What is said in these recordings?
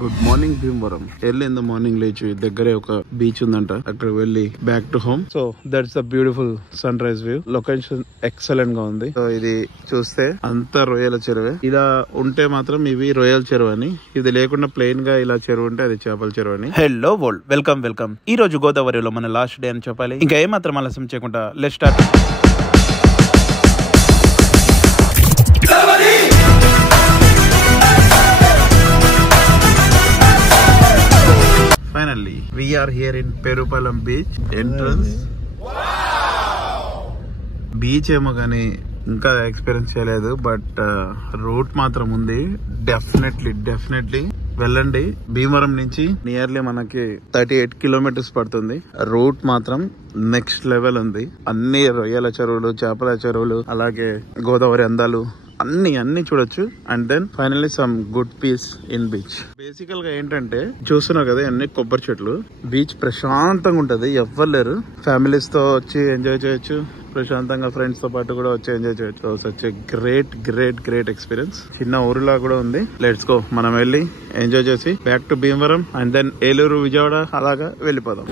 Good morning Bhimavaram. Early in the morning లేచి దగ్గరే ఒక బీచ్ ఉందంట, అక్కడ వెళ్ళి back to home. So that's the beautiful sunrise view. Location excellent గా ఉంది. సో ఇది చూస్తే అంతా రొయ్యల చెరువే. ఇలా ఉంటే మాత్రం ఇవి రొయ్యల చెరువు అని, ఇది లేకుండా ప్లెయిన్ గా ఇలా చెరువు ఉంటే అది చేపల చెరువు అని. Hello world, welcome. ఈ రోజు గోదావరిలో మన లాస్ట్ డే అని చెప్పాలి. ఇంకా ఏమాత్రం ఆలస్యం చేయకుండా let's start. Finally, we are here in Perupalam beach entrance. Beach ఏమో కానీ ఇంకా ఎక్స్పీరియన్స్ చేయలేదు, బట్ రూట్ మాత్రం ఉంది. డెఫినెట్లీ వెళ్ళండి. భీమవరం నుంచి నియర్లీ మనకి 38 కిలోమీటర్స్ పడుతుంది. రూట్ మాత్రం నెక్స్ట్ లెవెల్ ఉంది. అన్ని రొయ్యల చెరువులు, చేపల చెరువులు, అలాగే గోదావరి అందాలు అన్ని చూడొచ్చు. And then finally some good peace in beach. బేసికల్ గా ఏంటంటే చూస్తున్నారు కదా, అన్ని కొబ్బరి చెట్లు. బీచ్ ప్రశాంతంగా ఉంటది, ఎవ్వరు లేరు. ఫ్యామిలీస్ తో వచ్చి ఎంజాయ్ చేయొచ్చు, ప్రశాంతంగా ఫ్రెండ్స్ తో పాటు కూడా వచ్చి ఎంజాయ్ చేయొచ్చు. వచ్చే గ్రేట్ ఎక్స్పీరియన్స్. చిన్న ఊరిలా కూడా ఉంది. లెట్స్ గో, మనం వెళ్ళి ఎంజాయ్ చేసి back to Bhimavaram and then Eluru, Vijayawada అలాగా వెళ్ళిపోదాం.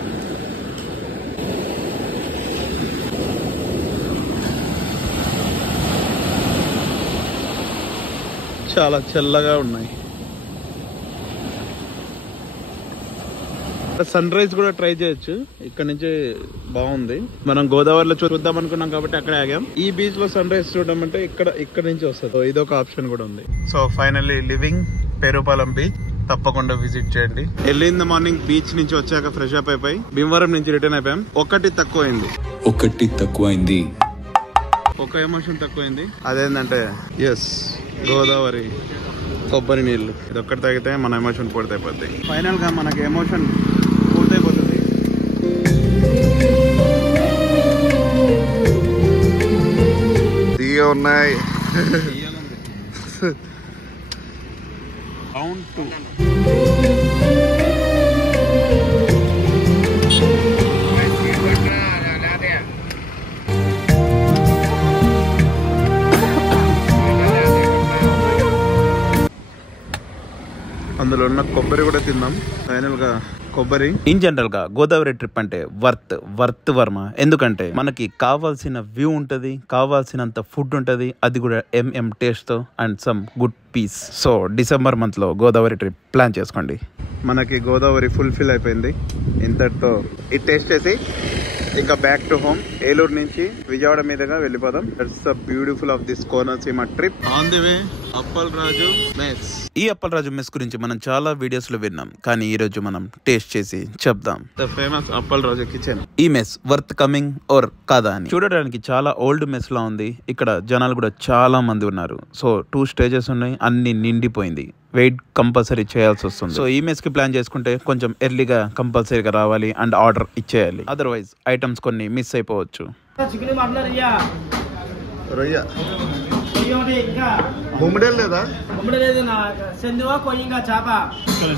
చాలా చల్లగా ఉన్నాయి. సన్ రైజ్ కూడా ట్రై చేయొచ్చు, ఇక్కడ నుంచి బాగుంది. మనం గోదావరిలో చూద్దాం అనుకున్నాం కాబట్టి అక్కడే ఆగాం. ఈ బీచ్ లో సన్ రైజ్ చూడడం అంటే ఇక్కడ నుంచి వస్తుంది. ఇదొక ఆప్షన్ కూడా ఉంది. సో ఫైనల్లీ లివింగ్ పెరుపాలెం బీచ్. తప్పకుండా విజిట్ చేయండి. Early in the morning beach నుంచి వచ్చాక ఫ్రెష్ అప్ అయిపోయి భీమవరం నుంచి రిటర్న్ అయిపోయాం. ఒకటి తక్కువైంది. ఒక ఎమోషన్ తక్కువైంది. అదేంటంటే ఎస్, గోదావరి కొబ్బరి నీళ్ళు. ఇది ఒక్కటి తాగితే మన ఎమోషన్ పూర్తయిపోద్ది. ఫైనల్ గా మనకి ఎమోషన్ పూర్తయిపోతుంది. ఉన్నాయి అందులో ఉన్న కొబ్బరి కూడా తిందాం. ఫైనల్ గా కొబ్బరి. ఇన్ జనరల్ గా గోదావరి ట్రిప్ అంటే వర్త్ వర్మ. ఎందుకంటే మనకి కావాల్సిన వ్యూ ఉంటది, కావాల్సినంత ఫుడ్ ఉంటది, అది కూడా టేస్ట్ తో and some good peace. So December month లో గోదావరి ట్రిప్ ప్లాన్ చేసుకోండి. మనకి గోదావరి ఫుల్ఫిల్ అయిపోయింది. ఇంతటితో ఇది టేస్ట్ చేసి ఇంకా బ్యాక్ టు హోమ్. ఏలూరు నుంచి విజయవాడ మీదుగా వెళ్ళిపోదాం. That's the beautiful of this Konaseema trip. On the way Appal Raju mess. ఈ అప్పల్ రాజు మెస్ గురించి మనం చాలా వీడియోస్ లో విన్నాం, కానీ ఈ రోజు మనం టేస్ట్ చేసి చెప్దాం. The famous Appal Raju kitchen. ఈ మెస్ వర్త్ కమింగ్ ఆర్ కాదా అని. చూడడానికి చాలా ఓల్డ్ మెస్ లా ఉంది. ఇక్కడ జనాలు కూడా చాలా మంది ఉన్నారు. సో 2 స్టేజెస్ ఉన్నాయి, అన్ని నిండిపోయింది. వెయిట్ కంపల్సరీ చేయాల్సి వస్తుంది. సో ఈ మెస్ కి ప్లాన్ చేసుకుంటే కొంచెం ఎర్లీగా కంపల్సరీగా రావాలి అండ్ ఆర్డర్ ఇచ్చేయాలి. అదర్వైజ్ ఐటమ్స్ కొన్ని మిస్ అయిపోవచ్చు. లేదా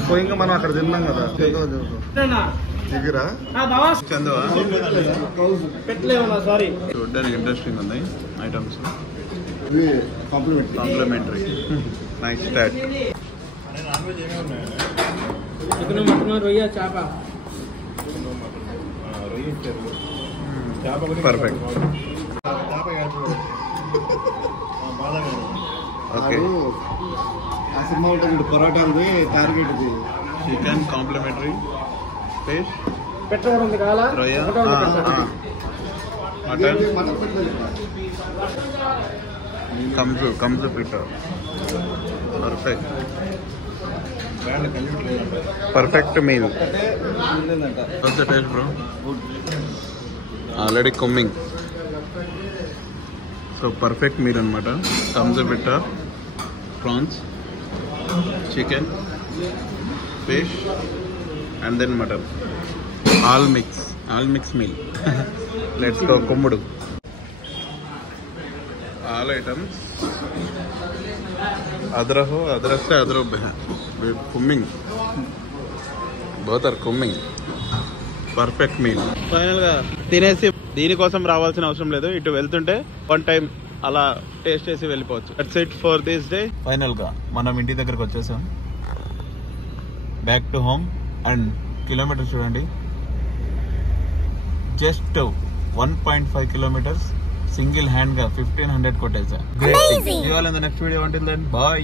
పోయింగా మనం అక్కడ తిన్నాం కదా. చూడడానికి ఇంట్రెస్టింగ్ ఉంది. Items complimentary. Nice start. Perfect. Okay, ఆ సినిమా ఉంటుంది పరోటా ఉంది, టార్గెట్ ఇది. చికెన్ కాంప్లిమెంటరీ, ఫిష్, రొయ్య, మటన్, కంజు పిట్ట. Perfect meal. What's the taste, bro? Already coming. So perfect meal అనమాట. కంజు పిట్ట, prawns, chicken, fish and then mutton. All mix meal. Let's go. కొమ్ముడు. all items. अदरक से अदरक coming, both are coming. Perfect meal. Final గా తినేసి దీనికోసం రావాల్సిన అవసరం లేదు. ఇటు వెళ్తుంటే వన్ టైం అలా టేస్ట్ చేసి వెళ్ళిపోవచ్చు. That's it for this day. Final గా మనం ఇంటి దగ్గరకు వచ్చేసాం. Back to home. And kilometres చూడండి, జస్ట్ 1.5 కిలోమీటర్స్ సింగిల్ హ్యాండ్ గా 1500 కొట్టేసా. Next video, until then, bye.